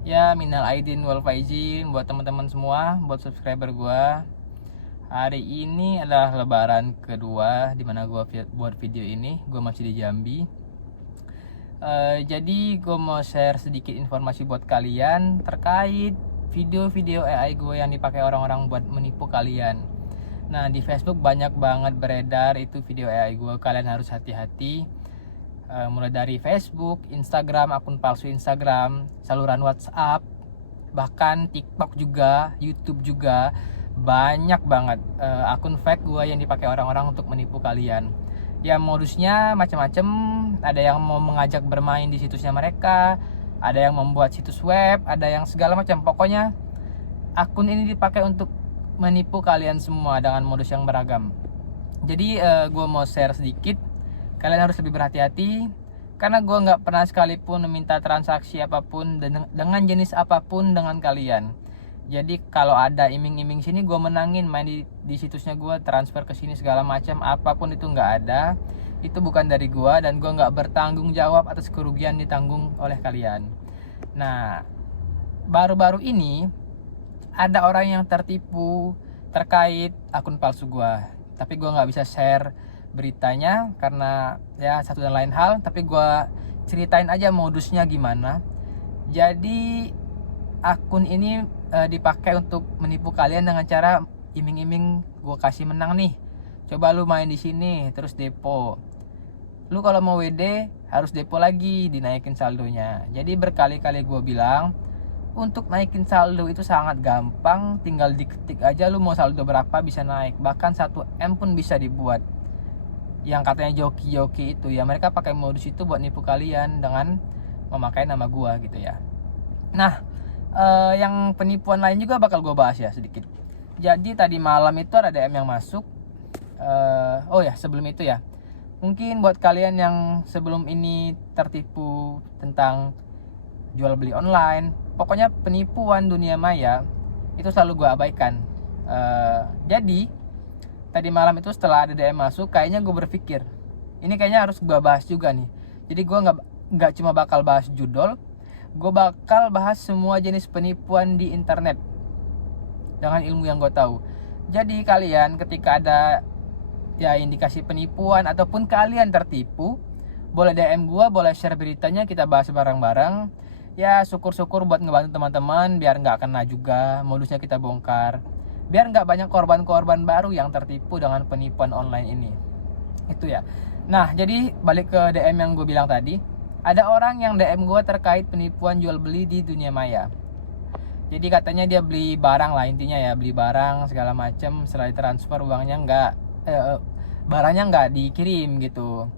Ya, minal aidin wal faizin buat teman-teman semua, buat subscriber gua. Hari ini adalah lebaran kedua dimana gua buat video ini. Gua masih di Jambi. Jadi gua mau share sedikit informasi buat kalian terkait video-video AI gue yang dipakai orang-orang buat menipu kalian. Nah, di Facebook banyak banget beredar itu video AI gue. Kalian harus hati-hati. Mulai dari Facebook, Instagram, akun palsu Instagram, saluran WhatsApp, bahkan TikTok juga, YouTube juga, banyak banget akun fake gue yang dipakai orang-orang untuk menipu kalian. Ya, modusnya macam-macam. Ada yang mau mengajak bermain di situsnya mereka, ada yang membuat situs web, ada yang segala macam. Pokoknya akun ini dipakai untuk menipu kalian semua dengan modus yang beragam. Jadi gue mau share sedikit. Kalian harus lebih berhati-hati karena gue nggak pernah sekalipun meminta transaksi apapun dengan jenis apapun dengan kalian. Jadi kalau ada iming-iming sini gue menangin, main di situsnya gue, transfer ke sini segala macam, apapun itu nggak ada. Itu bukan dari gue dan gue nggak bertanggung jawab atas kerugian ditanggung oleh kalian. Nah, baru-baru ini ada orang yang tertipu terkait akun palsu gue, tapi gue nggak bisa share beritanya karena ya satu dan lain hal, tapi gue ceritain aja modusnya gimana. Jadi akun ini dipakai untuk menipu kalian dengan cara iming-iming, gue kasih menang nih, coba lu main di sini terus depo, lu kalau mau WD harus depo lagi, dinaikin saldonya. Jadi berkali-kali gue bilang untuk naikin saldo itu sangat gampang, tinggal diketik aja lu mau saldo berapa bisa naik, bahkan 1M pun bisa dibuat. Yang katanya joki-joki itu ya mereka pakai modus itu buat nipu kalian dengan memakai nama gua gitu ya. Nah, yang penipuan lain juga bakal gua bahas ya sedikit. Jadi tadi malam itu ada DM yang masuk. Oh ya, sebelum itu ya, mungkin buat kalian yang sebelum ini tertipu tentang jual beli online, pokoknya penipuan dunia maya itu selalu gue abaikan. Jadi tadi malam itu setelah ada DM masuk, kayaknya gue berpikir ini kayaknya harus gue bahas juga nih. Jadi gue nggak cuma bakal bahas judul, gue bakal bahas semua jenis penipuan di internet dengan ilmu yang gue tahu. Jadi kalian ketika ada ya indikasi penipuan ataupun kalian tertipu, boleh DM gue, boleh share beritanya, kita bahas bareng-bareng. Ya syukur-syukur buat ngebantu teman-teman biar nggak kena juga, modusnya kita bongkar, biar nggak banyak korban-korban baru yang tertipu dengan penipuan online ini. Itu ya. Nah, jadi balik ke DM yang gue bilang tadi, ada orang yang DM gue terkait penipuan jual beli di dunia maya. Jadi katanya dia beli barang lah, intinya ya beli barang segala macam, setelah transfer uangnya nggak barangnya nggak dikirim gitu.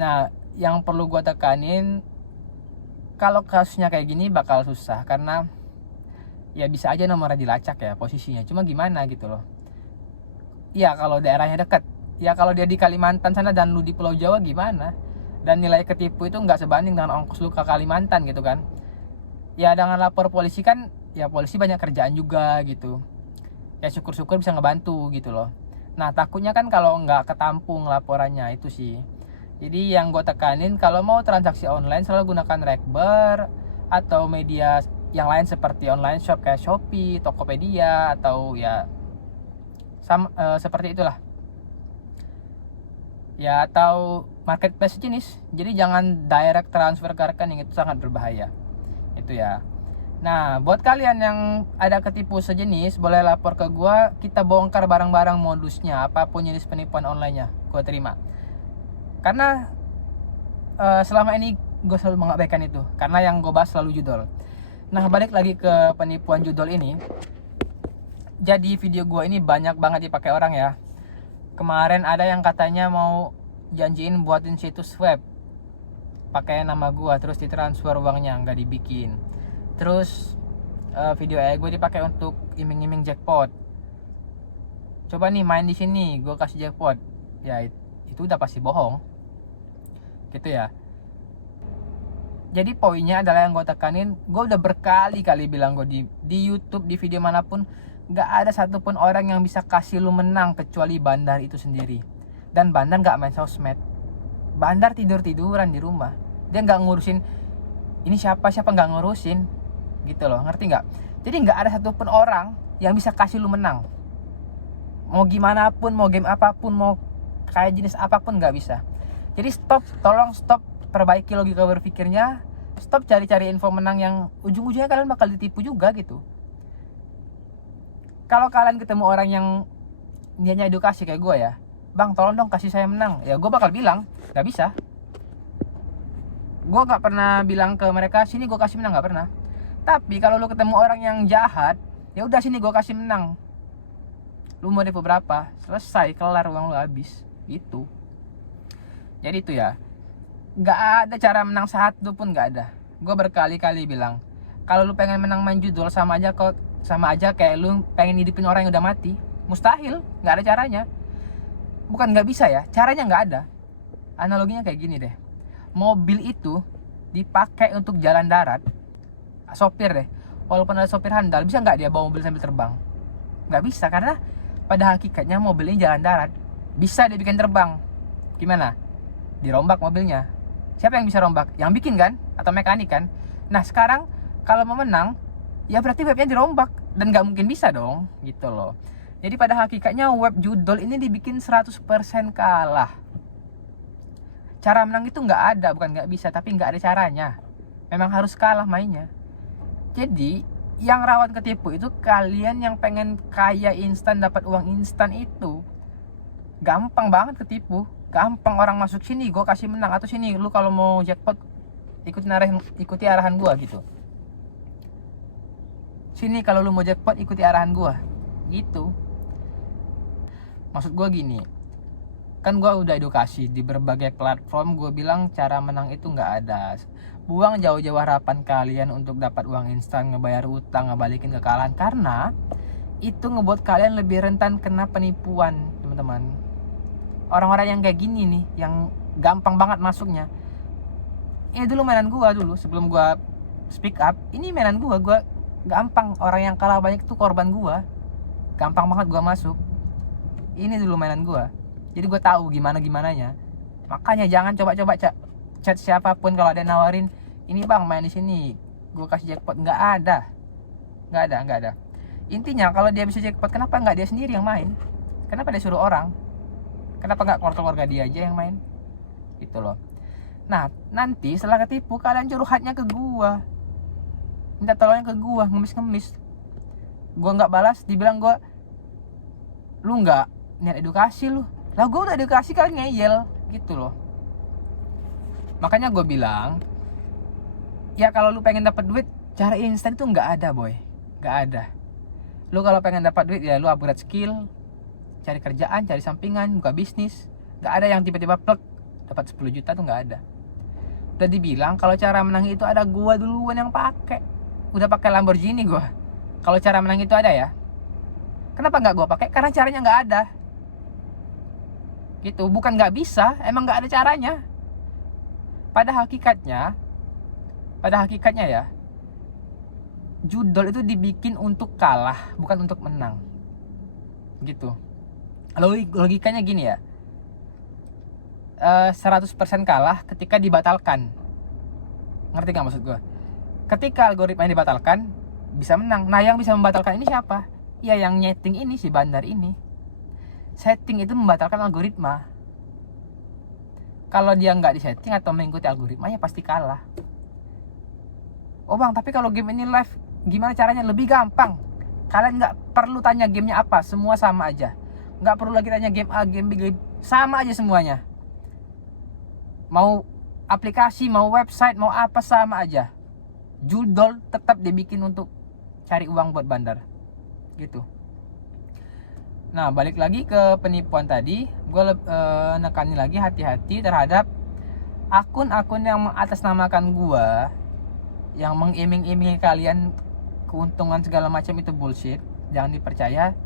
Nah, yang perlu gue tekanin, kalau kasusnya kayak gini bakal susah karena ya bisa aja nomornya dilacak ya posisinya, cuma gimana gitu loh. Ya kalau daerahnya dekat, ya kalau dia di Kalimantan sana dan lu di Pulau Jawa gimana, dan nilai ketipu itu nggak sebanding dengan ongkos lu ke Kalimantan gitu kan. Ya dengan lapor polisi kan ya polisi banyak kerjaan juga gitu, ya syukur-syukur bisa ngebantu gitu loh. Nah takutnya kan kalau nggak ketampung laporannya itu sih. Jadi yang gue tekanin, kalau mau transaksi online selalu gunakan Rekber atau media yang lain seperti online shop kayak Shopee, Tokopedia atau ya seperti itulah. Ya atau marketplace jenis. Jadi jangan direct transfer ke rekening, itu sangat berbahaya. Itu ya. Nah, buat kalian yang ada ketipu sejenis, boleh lapor ke gue, kita bongkar bareng-bareng modusnya, apapun jenis penipuan online-nya, gue terima. Karena selama ini gue selalu mengabaikan itu, karena yang gue bahas selalu judul. Nah, balik lagi ke penipuan judul ini. Jadi video gue ini banyak banget dipakai orang ya. Kemarin ada yang katanya mau janjiin buatin situs web pakai nama gue, terus ditransfer uangnya, nggak dibikin. Terus video gue dipakai untuk iming-iming jackpot. Coba nih main di sini, gue kasih jackpot. Ya itu udah pasti bohong. Gitu ya. Jadi poinnya adalah yang gue tekanin, gue udah berkali-kali bilang gue di YouTube, di video manapun, gak ada satupun orang yang bisa kasih lu menang kecuali Bandar itu sendiri. Dan Bandar gak main sosmed, Bandar tidur-tiduran di rumah. Dia gak ngurusin ini siapa gak ngurusin. gitu loh, ngerti nggak? Jadi nggak ada satupun orang yang bisa kasih lu menang, mau gimana pun, mau game apapun, mau kayak jenis apapun, nggak bisa. Jadi tolong stop, perbaiki logika berpikirnya, stop cari-cari info menang yang ujung-ujungnya kalian bakal ditipu juga gitu. Kalau kalian ketemu orang yang niatnya edukasi kayak gue ya, bang tolong dong kasih saya menang, ya gue bakal bilang nggak bisa. Gue nggak pernah bilang ke mereka sini gue kasih menang, nggak pernah. Tapi kalau lu ketemu orang yang jahat, ya udah sini gue kasih menang, lu mau nipu berapa, selesai, kelar, uang lu habis gitu. Jadi itu ya, nggak ada cara menang satu pun, nggak ada. Gue berkali-kali bilang, kalau lu pengen menang main judul sama aja kayak lu pengen hidupin orang yang udah mati. Mustahil, nggak ada caranya. Bukan nggak bisa ya, caranya nggak ada. Analoginya kayak gini deh, mobil itu dipakai untuk jalan darat, sopir deh, walaupun ada sopir handal, bisa nggak dia bawa mobil sambil terbang? Nggak bisa, karena pada hakikatnya mobil ini jalan darat. Bisa dia bikin terbang, gimana? Dirombak mobilnya. Siapa yang bisa rombak? Yang bikin kan? Atau mekanik kan? Nah sekarang kalau mau menang, ya berarti webnya dirombak, dan nggak mungkin bisa dong, gitu loh. Jadi pada hakikatnya web judul ini dibikin 100% kalah. Cara menang itu nggak ada, bukan nggak bisa, tapi nggak ada caranya. Memang harus kalah mainnya. Jadi yang rawan ketipu itu kalian yang pengen kaya instan, dapat uang instan itu. Gampang banget ketipu. Gampang orang masuk sini gue kasih menang, atau sini lu kalau mau jackpot ikuti arahan gue gitu. Sini kalau lu mau jackpot ikuti arahan gue gitu. Maksud gue gini, kan gue udah edukasi di berbagai platform, gue bilang cara menang itu nggak ada. Buang jauh-jauh harapan kalian untuk dapat uang instan, ngebayar utang, ngebalikin kekalahan, karena itu ngebuat kalian lebih rentan kena penipuan, teman-teman. Orang-orang yang kayak gini nih, yang gampang banget masuknya, ini dulu mainan gue dulu sebelum gue speak up. Ini mainan gue gampang, orang yang kalah banyak itu korban gue, gampang banget gue masuk. Ini dulu mainan gue, jadi gue tahu gimananya. Makanya jangan coba-coba chat siapapun kalau ada yang nawarin ini bang main di sini gue kasih jackpot. Nggak ada. Intinya kalau dia bisa jackpot, kenapa nggak dia sendiri yang main? Kenapa dia suruh orang? Kenapa nggak keluarga dia aja yang main? Gitu loh. Nah nanti setelah ketipu, kalian curhatnya ke gue, minta tolongnya ke gue, ngemis. Gue nggak balas, dibilang gue, lu nggak niat edukasi lu. Lah gue udah edukasi, kalian ngeyel gitu loh. Makanya gue bilang, ya kalau lu pengen dapat duit, cara instan itu nggak ada boy, nggak ada. Lu kalau pengen dapat duit ya lu upgrade skill, cari kerjaan, cari sampingan, buka bisnis. Nggak ada yang tiba-tiba plek dapat 10 juta tuh, nggak ada. Udah dibilang kalau cara menang itu ada, gue duluan yang pakai. Udah pakai Lamborghini gue. Kalau cara menang itu ada ya. Kenapa nggak gue pakai? Karena caranya nggak ada. Gitu, bukan nggak bisa, emang nggak ada caranya. Pada hakikatnya ya, judul itu dibikin untuk kalah, bukan untuk menang. Gitu. Logikanya gini ya, 100% kalah ketika dibatalkan. Ngerti gak maksud gue? Ketika algoritma ini dibatalkan, bisa menang. Nah yang bisa membatalkan ini siapa? Ya yang nyeting ini, si bandar ini. Setting itu membatalkan algoritma. Kalau dia nggak disetting atau mengikuti algoritma, ya pasti kalah. Oh bang, tapi kalau game ini live, gimana caranya? Lebih gampang. Kalian nggak perlu tanya gamenya apa, semua sama aja. Nggak perlu lagi tanya game A, game B, sama aja semuanya. Mau aplikasi, mau website, mau apa, sama aja. Judul tetap dibikin untuk cari uang buat bandar. Gitu. Nah balik lagi ke penipuan tadi, gue nekanin lagi hati-hati terhadap akun-akun yang mengatasnamakan gue, yang mengiming-imingi kalian keuntungan segala macam, itu bullshit, jangan dipercaya.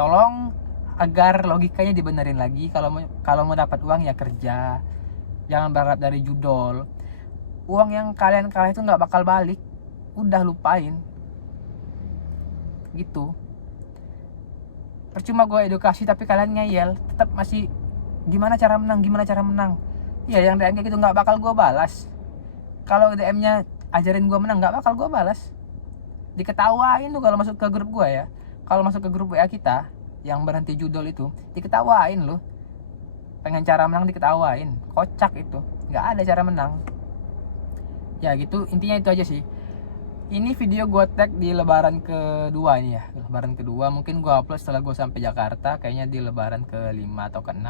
Tolong agar logikanya dibenerin lagi. Kalau mau dapat uang ya kerja, jangan berharap dari judul. Uang yang kalian kalah itu nggak bakal balik, udah lupain gitu. Percuma gue edukasi tapi kalian ngeyel, tetap masih gimana cara menang. Ya yang DM kayak gitu nggak bakal gue balas. Kalau DM-nya ajarin gue menang, nggak bakal gue balas. diketawain tuh kalau masuk ke grup gua ya. Kalau masuk ke grup WA kita yang berhenti judul itu, diketawain loh. Pengen cara menang diketawain, kocak itu, nggak ada cara menang. Ya gitu, intinya itu aja sih. Ini video gue tag di lebaran kedua ini ya, lebaran kedua. Mungkin gue upload setelah gue sampai Jakarta, kayaknya di lebaran ke-5 atau ke-6.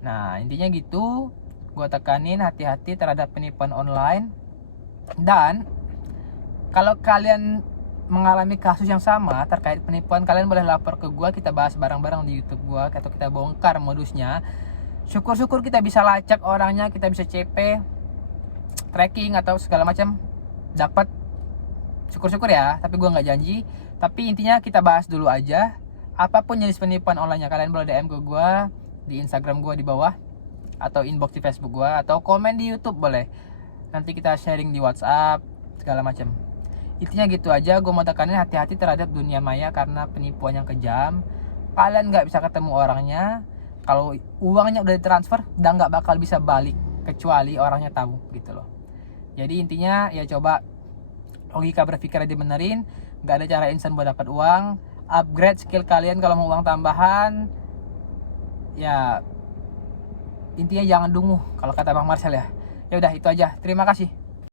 Nah intinya gitu, gue tekanin hati-hati terhadap penipuan online. Dan kalau kalian mengalami kasus yang sama terkait penipuan, kalian boleh lapor ke gue, kita bahas bareng-bareng di YouTube gue, atau kita bongkar modusnya. Syukur-syukur kita bisa lacak orangnya, kita bisa CP, tracking atau segala macam, dapat. Syukur-syukur ya, tapi gue nggak janji. Tapi intinya kita bahas dulu aja. Apapun jenis penipuan online-nya, kalian boleh DM ke gue di Instagram gue di bawah, atau inbox di Facebook gue, atau komen di YouTube boleh. Nanti kita sharing di WhatsApp segala macam. Intinya gitu aja. Gue mau tekanin hati-hati terhadap dunia maya karena penipuan yang kejam. Kalian nggak bisa ketemu orangnya. Kalau uangnya udah ditransfer, udah nggak bakal bisa balik kecuali orangnya tahu gitu loh. Jadi intinya ya coba logika berpikirnya dibenerin, nggak ada cara instan buat dapat uang. Upgrade skill kalian kalau mau uang tambahan. Ya intinya jangan dungu kalau kata Bang Marcel ya. Ya udah itu aja. Terima kasih.